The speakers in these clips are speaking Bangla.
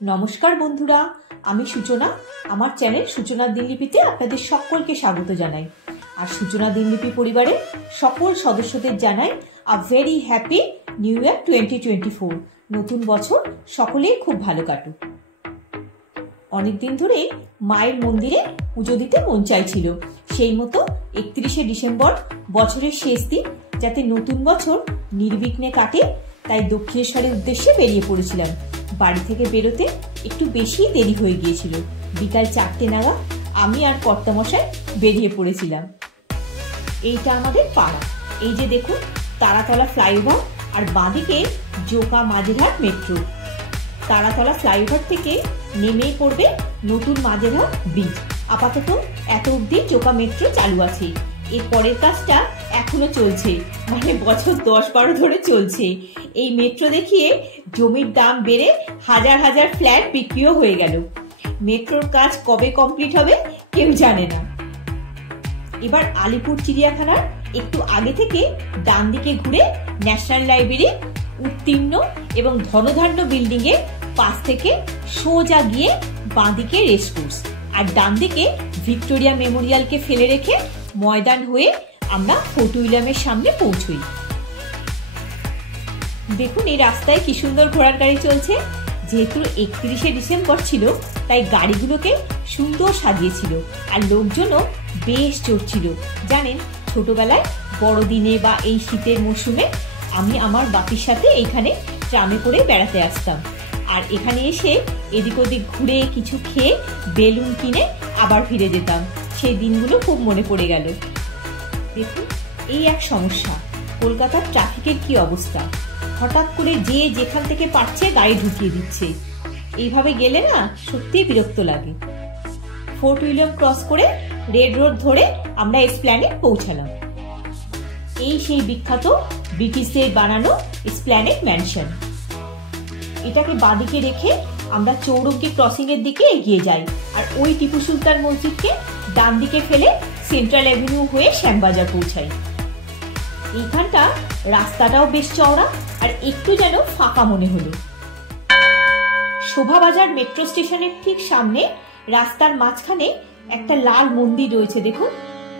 নমস্কার বন্ধুরা, আমি সূচনা। আমার চ্যানেল সূচনা দিনলিপিতে আপনাদের সকলকে স্বাগত জানাই। আর সূচনা দিনলিপি পরিবারের সকল সদস্যদের জানাই a very happy new year 2024। নতুন বছর সকলেই খুব ভালো কাটুক। অনেকদিন ধরে মায়ের মন্দিরে পুজো দিতে মন চাইছিল। সেই মতো 31শে ডিসেম্বর বছরের শেষ দিন, যাতে নতুন বছর নির্বিঘ্নে কাটে, তাই দক্ষিণেশ্বরের উদ্দেশ্যে বেরিয়ে পড়েছিলাম। বাড়ি থেকে বেরোতে একটু বেশি দেরি হয়ে গিয়েছিল। বিকাল 4টে নাগাদ আমি আর কর্তামশাই বেরিয়ে পড়েছিলাম। এইটা আমাদের পাড়া। এই যে দেখুন, তারাতলা ফ্লাইওভার আর বাঁদিকে জোকা মাঝেরহাট মেট্রো। তারাতলা ফ্লাইওভার থেকে নেমেই পড়বে নতুন মাঝেরহাট ব্রিজ। আপাতত এত অব্দি জোকা মেট্রো চালু আছে। এর পরের কাজটা এখনো চলছে, মানে বছর 10-12 ধরে চলছে। এই মেট্রো দেখিয়ে জমির দাম বেড়ে হাজার হাজার ফ্ল্যাট বিক্রিও হয়ে গেল। মেট্রোর কাজ কবে কমপ্লিট হবে কেউ জানে না। এবার আলিপুর চিড়িয়াখানার একটু আগে থেকে ডান দিকে ঘুরে ন্যাশনাল লাইব্রেরি উত্তীর্ণ এবং ধনধান্য বিল্ডিং এর পাশ থেকে সোজা গিয়ে বাঁদিকে রেসকোর্স আর ডান দিকে ভিক্টোরিয়া মেমোরিয়ালকে ফেলে রেখে ময়দান হয়ে আমরা ফোর্ট উইলিয়ামের সামনে পৌঁছই। দেখুন, এই রাস্তায় কি সুন্দর ঘোড়ার গাড়ি চলছে। যেহেতু 31শে ডিসেম্বর ছিল, তাই গাড়িগুলোকে সুন্দর সাজিয়েছিল আর লোকজনও বেশ চড়ছিল। জানেন, ছোটবেলায় বড়দিনে বা এই শীতের মৌসুমে আমি আমার বাপির সাথে এইখানে ট্রামে করে বেড়াতে আসতাম। আর এখানে এসে এদিক ওদিক ঘুরে কিছু খেয়ে বেলুন কিনে আবার ফিরে যেতাম। সেই দিনগুলো খুব মনে পড়ে গেল। দেখুন, এই এক সমস্যা, কলকাতার ট্রাফিকের কি অবস্থা। হঠাৎ করে যে যেখান থেকে পারছে গাড়ি ঢুকিয়ে দিচ্ছে। এইভাবে গেলে না সত্যিই বিরক্ত লাগে। ফোর্ট উইলিয়াম ক্রস করে রেড রোড ধরে আমরা এসপ্ল্যানেড পৌঁছালাম। এই সেই বিখ্যাত ব্রিটিশদের বানানো এসপ্ল্যানেড ম্যানশন। এটাকে বাঁদিকে রেখে আমরা চৌরঙ্গি ক্রসিং এর দিকে এগিয়ে যাই আর ওই টিপু সুলতান মসজিদকে ডান দিকে ফেলে সেন্ট্রাল অ্যাভিনিউ হয়ে শ্যামবাজার পৌঁছাই। এইখানটা রাস্তাটাও বেশ চওড়া আর একটু যেন ফাঁকা মনে হলো। শোভাবাজার মেট্রো স্টেশনের ঠিক সামনে রাস্তার মাঝখানে একটা লাল মন্দির রয়েছে। দেখুন,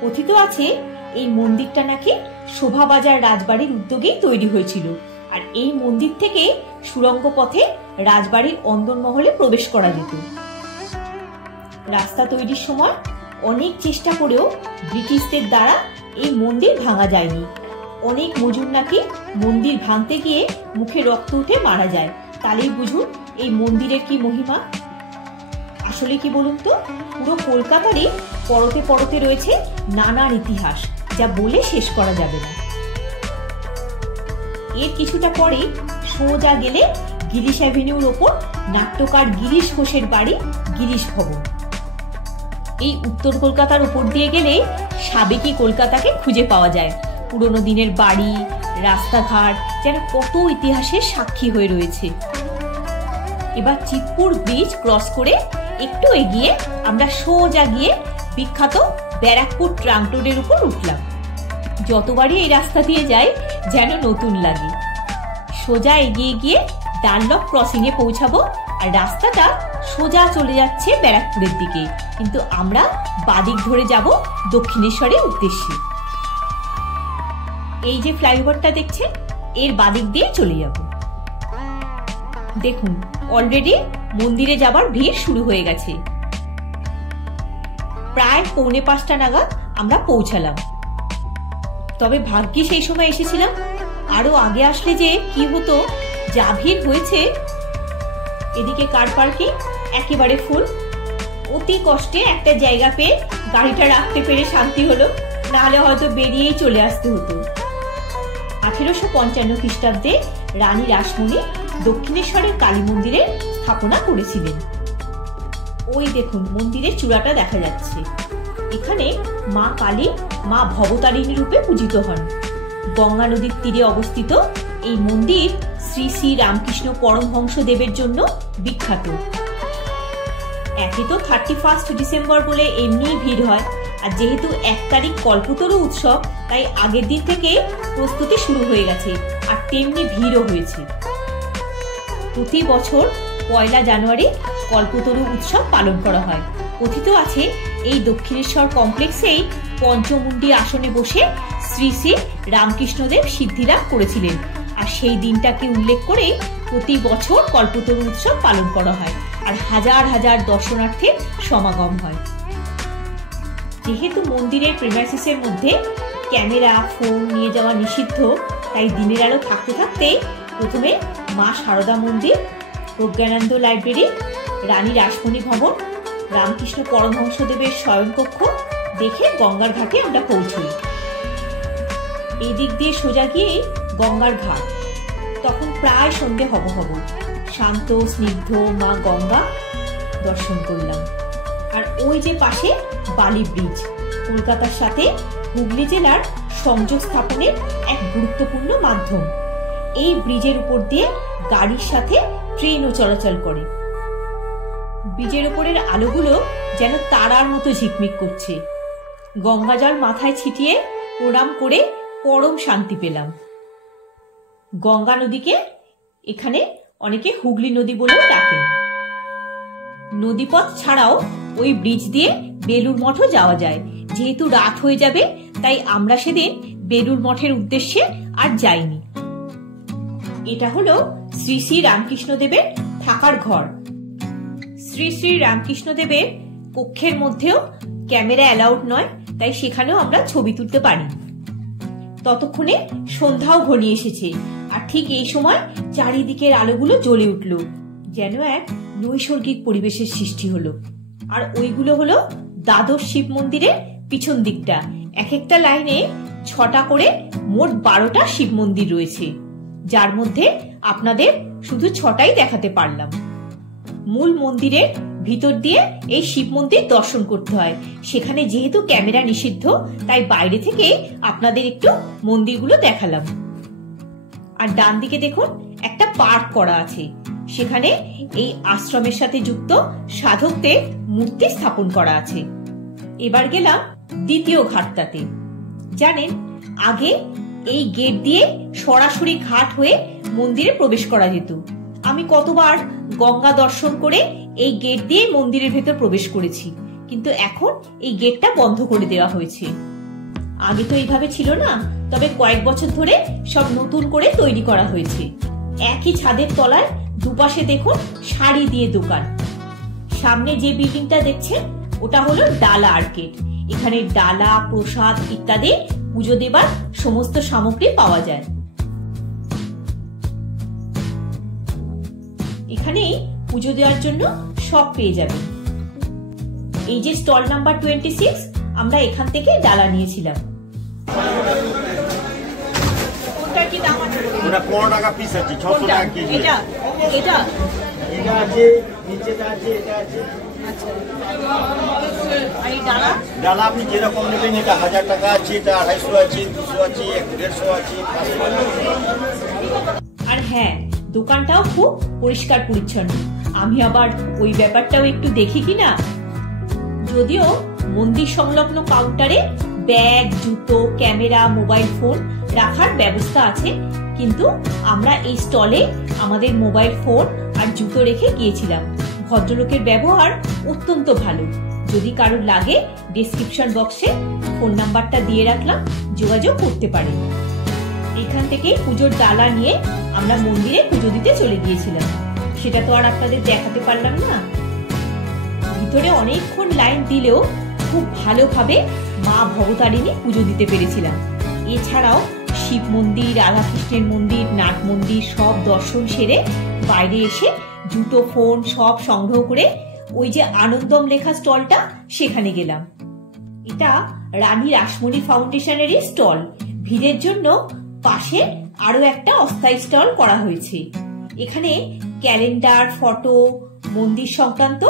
কথিত আছে এই মন্দিরটা নাকি শোভাবাজার রাজবাড়ির উদ্যোগেই তৈরি হয়েছিল। আর এই মন্দির থেকে সুড়ঙ্গ পথে রাজবাড়ির অন্দরমহলে প্রবেশ করা যেত। রাস্তা তৈরির সময় অনেক চেষ্টা করেও ব্রিটিশদের দ্বারা এই মন্দির ভাঙা যায়নি। অনেক মজুর নাকি মন্দির ভাঙতে গিয়ে মুখে রক্ত উঠে মারা যায়। তাহলেই বুঝুন এই মন্দিরের কি মহিমা। আসলে কি বলুন তো, পুরো কলকাতারই পরতে পরতে রয়েছে নানান ইতিহাস, যা বলে শেষ করা যাবে না। এর কিছুটা পরে সোজা গেলে গিরিশ অ্যাভিনিউর ওপর নাট্যকার গিরিশ ঘোষের বাড়ি গিরিশ ভবন। এই উত্তর কলকাতার উপর দিয়ে গেলে সাবেকি কলকাতাকে খুঁজে পাওয়া যায়। পুরনো দিনের বাড়ি, রাস্তাঘাট যেন কত ইতিহাসের সাক্ষী হয়ে রয়েছে। এবার চিৎপুর ব্রিজ ক্রস করে একটু এগিয়ে আমরা সোজা গিয়ে বিখ্যাত ব্যারাকপুর ট্রাঙ্ক রোডের উপর উঠলাম। যতবারই এই রাস্তা দিয়ে যাই যেন নতুন লাগে। সোজা এগিয়ে গিয়ে ডানলপ ক্রসিং এ পৌঁছাবো আর রাস্তাটা সোজা চলে যাচ্ছে ব্যারাকপুরের দিকে, কিন্তু আমরা বাদিক ধরে যাব দক্ষিণেশ্বরের উদ্দেশ্যে। এই যে ফ্লাইওভারটা দেখছেন, এর বাদিক দিয়ে চলে যাব। দেখুন, অলরেডি মন্দিরে যাবার ভিড় শুরু হয়ে গেছে। প্রায় 4:45 নাগাদ আমরা পৌঁছালাম। তবে ভাগ্যে সেই সময় এসেছিলাম। আরো আগে আসলে যে কি হতো, যা ভিড় হয়েছে। এদিকে কার পার্কিং একেবারে ফুল। অতি কষ্টে একটা জায়গা পেয়ে গাড়িটা রাখতে পেরে শান্তি হলো, নাহলে হয়তো বেরিয়েই চলে আসতে হতো। 1855 খ্রিস্টাব্দে রানী রাসমণি দক্ষিণেশ্বরের কালী মন্দিরের স্থাপনা করেছিলেন। ওই দেখুন, মন্দিরের চূড়াটা দেখা যাচ্ছে। এখানে মা কালী মা ভবতারিণী রূপে পূজিত হন। গঙ্গা নদীর তীরে অবস্থিত এই মন্দির শ্রী শ্রী রামকৃষ্ণ পরমহংসদেবের জন্য বিখ্যাত। একে তো 31 ডিসেম্বর বলে এমনি ভিড় হয়, আর যেহেতু 1 তারিখ কল্পতরু উৎসব, তাই আগের দিন থেকে প্রস্তুতি শুরু হয়ে গেছে আর তেমনি ভিড়ও হয়েছে। প্রতি বছর 1 জানুয়ারি কল্পতরু উৎসব পালন করা হয়। কথিত আছে এই দক্ষিণেশ্বর কমপ্লেক্সেই পঞ্চমুণ্ডী আসনে বসে শ্রী শ্রী রামকৃষ্ণদেব সিদ্ধিলাভ করেছিলেন। আর সেই দিনটাকে উল্লেখ করে প্রতি বছর কল্পতরু উৎসব পালন করা হয় আর হাজার হাজার দর্শনার্থীর সমাগম হয়। যেহেতু মন্দিরের প্রিমাইসিসের মধ্যে ক্যামেরা ফোন নিয়ে যাওয়া নিষিদ্ধ, তাই দিনের আলো থাকতে থাকতে প্রথমে মা সারদা মন্দির, প্রজ্ঞানন্দ লাইব্রেরি, রানী রাসমণি ভবন, রামকৃষ্ণ পরমহংসদেবের শয়নকক্ষ দেখে গঙ্গার ঘাটে আমরা পৌঁছই। এই দিক দিয়ে সোজা গিয়ে গঙ্গার ঘাট। তখন প্রায় সন্ধে হব। শান্ত স্নিগ্ধ মা গঙ্গা দর্শন করলাম। আর ওই যে পাশে বালি ব্রিজ, কলকাতার সাথে হুগলি জেলার সংযোগ স্থাপনের এক গুরুত্বপূর্ণ মাধ্যম। এই ব্রিজের উপর দিয়ে গাড়ির সাথে ট্রেনও চলাচল করে। ব্রিজের উপরের আলোগুলো যেন তারার মতো ঝিকমিক করছে। গঙ্গা জল মাথায় ছিটিয়ে প্রণাম করে পরম শান্তি পেলাম। গঙ্গা নদীকে এখানে অনেকে হুগলি নদী বলেও ডাকেন। নদীপথ ছাড়াও ওই ব্রিজ দিয়ে বেলুড় মঠও যাওয়া যায়। যেহেতু রাত হয়ে যাবে, তাই আমরা সেদিন বেলুড় মঠের উদ্দেশ্যে আর যাইনি। এটা হলো শ্রী শ্রী রামকৃষ্ণদেবের থাকার ঘর। শ্রী শ্রী রামকৃষ্ণদেবের কক্ষের মধ্যেও ক্যামেরা অ্যালাউড নয়, তাই সেখানেও আমরা ছবি তুলতে পারি। ততক্ষণে সন্ধ্যাও ঘনিয়ে এসেছে, আর ঠিক এই সময় চারিদিকের আলোগুলো জ্বলে উঠল, যেন এক নৈসর্গিক পরিবেশের সৃষ্টি হলো। আর ওইগুলো হলো দ্বাদশ শিব মন্দিরের পিছন দিকটা। এক একটা লাইনে 6টা করে মোট 12টা শিব মন্দির রয়েছে, যার মধ্যে আপনাদের শুধু 6টাই দেখাতে পারলাম। মূল মন্দিরের ভিতর দিয়ে এই শিব মন্দির দর্শন করতে হয়। সেখানে যেহেতু ক্যামেরা নিষিদ্ধ, তাই বাইরে থেকে আপনাদের একটু মন্দিরগুলো দেখালাম। আর ডান দিকে দেখুন একটা পার্ক করা আছে, সেখানে এই আশ্রমের সাথে যুক্ত সাধকদের মূর্তি স্থাপন করা আছে। এবার গেলাম দ্বিতীয় ঘাটটাতে। জানেন, আগে এই গেট দিয়ে সরাসরি ঘাট হয়ে মন্দিরে প্রবেশ করা যেত। আমি কতবার গঙ্গা দর্শন করে এই গেট দিয়ে মন্দিরের ভেতর প্রবেশ করেছি, কিন্তু এখন এই গেটটা বন্ধ করে দেওয়া হয়েছে। আগে তো এইভাবে ছিল না, তবে কয়েক বছর ধরে সব নতুন করে তৈরি করা হয়েছে। একই ছাদের তলায় দুপাশে দেখুন শাড়ি দিয়ে দোকান। সামনে যে বিল্ডিংটা দেখছেন ওটা হলো ডালা আর্কেড। এখানে ডালা, প্রসাদ ইত্যাদি পুজো দেবার সমস্ত সামগ্রী পাওয়া যায়। এখানে পুজো দেওয়ার জন্য সব পেয়ে যাবেন। এই যে স্টল নাম্বার 26, আমরা এখান থেকে ডালা নিয়েছিলাম। কোনটার কি দাম আছে? ওটা 15 টাকা পিস আছে, 600 টাকা কেজি। এটা এটা এটা আছে, নিচেটা আছে, এটা আছে। আচ্ছা, আর এই ডালা? ডালা আপনি যেরকম নেবেন, এটা 1000 টাকা আছে, এটা 250 আছে, 200 আছে, 150 আছে, 500 আছে। আর হ্যাঁ, দোকানটাও খুব পরিষ্কার পরিচ্ছন্ন। আমি আবার ওই ব্যাপারটাও একটু দেখি কিনা। যদিও মন্দির সংলগ্ন কাউন্টারে ব্যাগ, জুতো, ক্যামেরা, মোবাইল ফোন রাখার ব্যবস্থা আছে, কিন্তু আমরা এই স্টলে আমাদের মোবাইল ফোন আর জুতো রেখে গিয়েছিলাম। ভদ্রলোকের ব্যবহার অত্যন্ত ভালো। যদি কারোর লাগে, ডেসক্রিপশন বক্সে ফোন নাম্বারটা দিয়ে রাখলাম, যোগাযোগ করতে পারেন। এখান থেকে পুজোর ডালা নিয়ে আমরা মন্দিরে পুজো দিতে চলে গিয়েছিলাম। সেটা তো আর আপনাদের দেখাতে পারলাম না। ভিতরে অনেকক্ষণ লাইন দিলেও খুব ভালোভাবে মা ভবতারিণী পুজো দিতে পেরেছিলাম। এছাড়াও শিব মন্দির, রাধাকৃষ্ণের মন্দির, নাট মন্দির সব দর্শন সেরে বাইরে এসে জুতো, ফোন সব সংগ্রহ করে ওই যে আনন্দম লেখা স্টলটা, সেখানে গেলাম। এটা রানী রাসমণি ফাউন্ডেশনেরই স্টল। ভিড়ের জন্য পাশে আরো একটা অস্থায়ী স্টল করা হয়েছে। এখানে ক্যালেন্ডার, ফটো, মন্দির সংক্রান্ত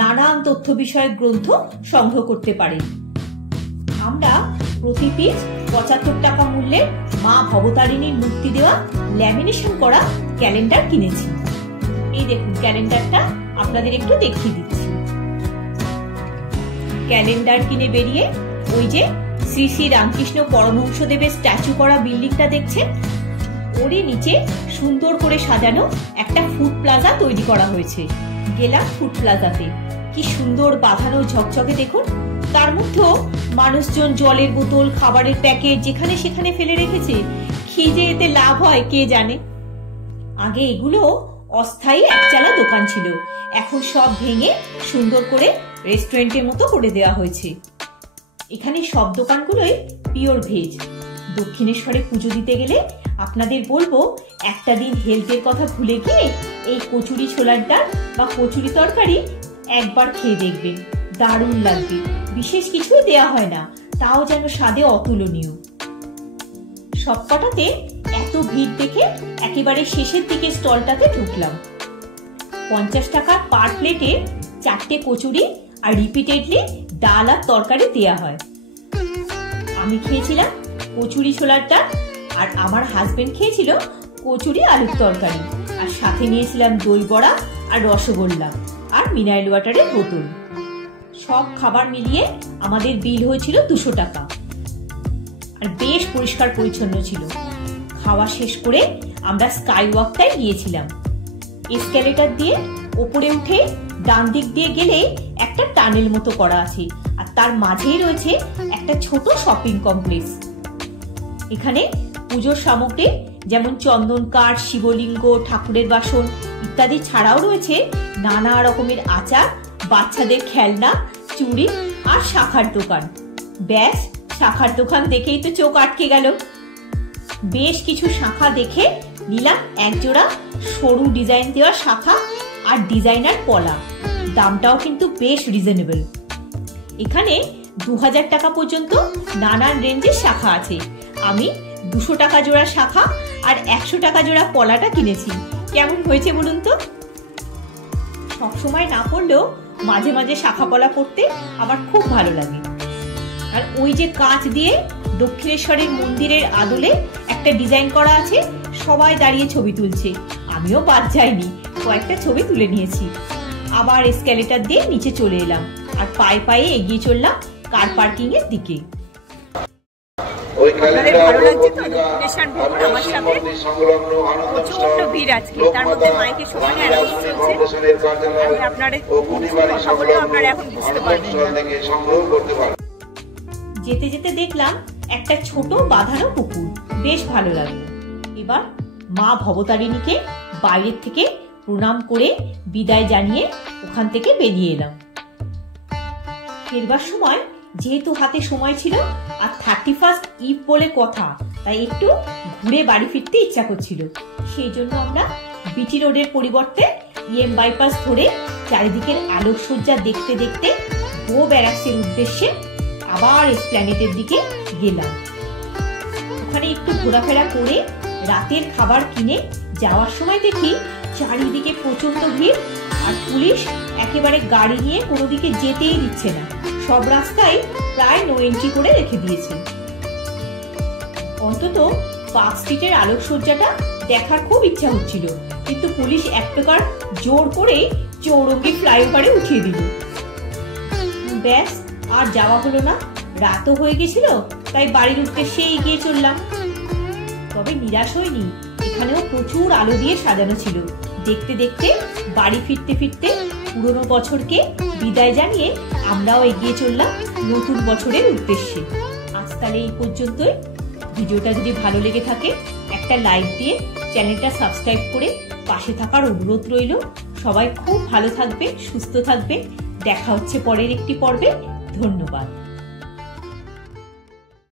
নানান তথ্য বিষয়ক গ্রন্থ সংগ্রহ করতে পারেন। আমরা প্রতি পিস 75 টাকা মূল্যের মা ভবতারিণীর মূর্তি দেওয়া ল্যামিনেশন করা ক্যালেন্ডার কিনেছি। এই দেখুন ক্যালেন্ডারটা আপনাদের একটু দেখিয়ে দিচ্ছি। ক্যালেন্ডার কিনে বেরিয়ে ওই যে শ্রী শ্রী রামকৃষ্ণ পরমহংসদেবের স্ট্যাচু করা বিল্ডিংটা দেখছেন, ওরই নিচে সুন্দর করে সাজানো একটা ফুড প্লাজা তৈরি করা হয়েছে। গেলাম ফুড প্লাজাতে, কি সুন্দর বাঁধানো ঝকঝকে দেখুন। তার মধ্যেও মানুষজন জলের বোতল, খাবারের প্যাকেট যেখানে সেখানে ফেলে রেখেছে। কি যে এতে লাভ হয় কে জানে। আগে এগুলো অস্থায়ী একচালা দোকান ছিল, এখন সব ভেঙে সুন্দর করে রেস্টুরেন্টের মতো করে দেওয়া হয়েছে। এখানে সব দোকানগুলোই পিওর ভেজ। দক্ষিণেশ্বরে পুজো দিতে গেলে আপনাদের বলবো একটা দিন হেলথের কথা ভুলে গিয়ে এই কচুরি ছোলার ডাল বা কচুরি তরকারি একবার খেয়ে দেখবেন, দারুণ লাগবে। বিশেষ কিছু দেয়া হয় না, তাও যেন স্বাদে অতুলনীয়। সবকটাতে এত ভিড় দেখে একেবারে শেষের দিকে স্টলটাতে ঢুকলাম। 50 টাকা পার প্লেটে 4টে কচুরি আর রিপিটেডলি ডাল আর তরকারি দেয়া হয়। আমি খেয়েছিলাম কচুরি ছোলার ডাল, আর আমার হাজবেন্ড খেয়েছিল কচুরি আলুর তরকারি, আর সাথে নিয়েছিলাম দই বড়া আর রসগোল্লা আর মিনারেল ওয়াটারের বোতল। সব খাবার মিলিয়ে আমাদের বিল হয়েছিল 200 টাকা, আর বেশ পরিষ্কার পরিচ্ছন্ন ছিল। খাওয়া শেষ করে আমরা স্কাই ওয়াকটায় গিয়েছিলাম। এসকেলেটর দিয়ে ওপরে উঠে ডান দিক দিয়ে গেলে একটা টানেল মতো করা আছে, আর তার মাঝেই রয়েছে একটা ছোট শপিং কমপ্লেক্স। এখানে পুজোর সামগ্রী যেমন চন্দন কাঠ, শিবলিঙ্গ, ঠাকুরের বাসন ইত্যাদি ছাড়াও রয়েছে নানা রকমের আচার, বাচ্চাদের খেলনা, চুড়ি আর শাখার দোকান। ব্যাস, শাখার দোকান দেখেই তো চোখ আটকে গেল। বেশ কিছু শাখা দেখে নিলাম একজোড়া সরু ডিজাইন দেওয়া শাখা আর ডিজাইনার পলা। দামটাও কিন্তু বেশ রিজনেবল। এখানে 2000 টাকা পর্যন্ত নানান রেঞ্জের শাখা আছে। আমি 200 টাকা জোড়া শাখা আর 100 টাকা জোড়া পলাটা কিনেছি। কেমন হয়েছে বলুন তো? সবসময় না পড়লেও মাঝে মাঝে শাখা পলা পড়তে আমার খুব ভালো লাগে। আর ওই যে কাঁচ দিয়ে দক্ষিণেশ্বরের মন্দিরের আদলে একটা ডিজাইন করা আছে, সবাই দাঁড়িয়ে ছবি তুলছে, আমিও বাদ যাইনি, কয়েকটা ছবি তুলে নিয়েছি। আবার এসকেলেটর দিয়ে নিচে চলে এলাম আর পায়ে পায়ে এগিয়ে চললাম কার পার্কিং এর দিকে। আপনাদের ভালো লাগছে তো দক্ষিণেশ্বর ভ্রমণ আমার সাথে? প্রচন্ড ভিড় আজকে, তার মধ্যে মাইকে সমানে অ্যানাউন্স চলছে। আমি আপনাদের কথা বলেও আপনারা এখন বুঝতে পারবেন না। যেতে যেতে দেখলাম একটা ছোট বাঁধানো পুকুর, বেশ ভালো লাগলো। এবার মা ভবতারিণীকে বাইরের থেকে প্রণাম করে বিদায় জানিয়ে ওখান থেকে বেরিয়ে এলাম। ফেরবার সময় যেহেতু হাতে সময় ছিল আর 31 ইভ বলে কথা, তাই একটু ঘুরে বাড়ি ফিরতে ইচ্ছা করছিল। সেই জন্য আমরা বিটি রোডের পরিবর্তে ইএম বাইপাস ধরে চারিদিকের আলোকসজ্জা দেখতে দেখতে গো ব্যারাক্সের উদ্দেশ্যে আবার এসপ্ল্যানেডের দিকে গেলাম। ওখানে একটু ঘোরাফেরা করে রাতের খাবার কিনে যাওয়ার সময় দেখি চারিদিকে প্রচন্ড ভিড়, আর পুলিশ একেবারে গাড়ি নিয়ে কোনো দিকে যেতেই দিচ্ছে না। সব রাস্তায় প্রায় নো এন্ট্রি করে রেখে দিয়েছে। অন্তত পার্ক স্ট্রিটের আলোকসজ্জাটা দেখার খুব ইচ্ছা হচ্ছিল, কিন্তু পুলিশ এক প্রকার জোর করে চৌরঙ্গি ফ্লাইওভারে উঠিয়ে দিল। ব্যাস, আর যাওয়া হলো না, রাতও হয়ে গেছিল, তাই বাড়ির উদ্দেশ্যে এগিয়ে চললাম। তবে নিরাশ হয়নি, এখানেও প্রচুর আলো দিয়ে সাজানো ছিল। দেখতে দেখতে বাড়ি ফিরতে ফিরতে পুরনো বছরকে বিদায় জানিয়ে আমরাও এগিয়ে চললাম নতুন বছরের উদ্দেশ্যে। আজ তাহলে এই পর্যন্তই। ভিডিওটা যদি ভালো লেগে থাকে একটা লাইক দিয়ে চ্যানেলটা সাবস্ক্রাইব করে পাশে থাকার অনুরোধ রইল। সবাই খুব ভালো থাকবে, সুস্থ থাকবে। দেখা হচ্ছে পরের একটি পর্বে। ধন্যবাদ।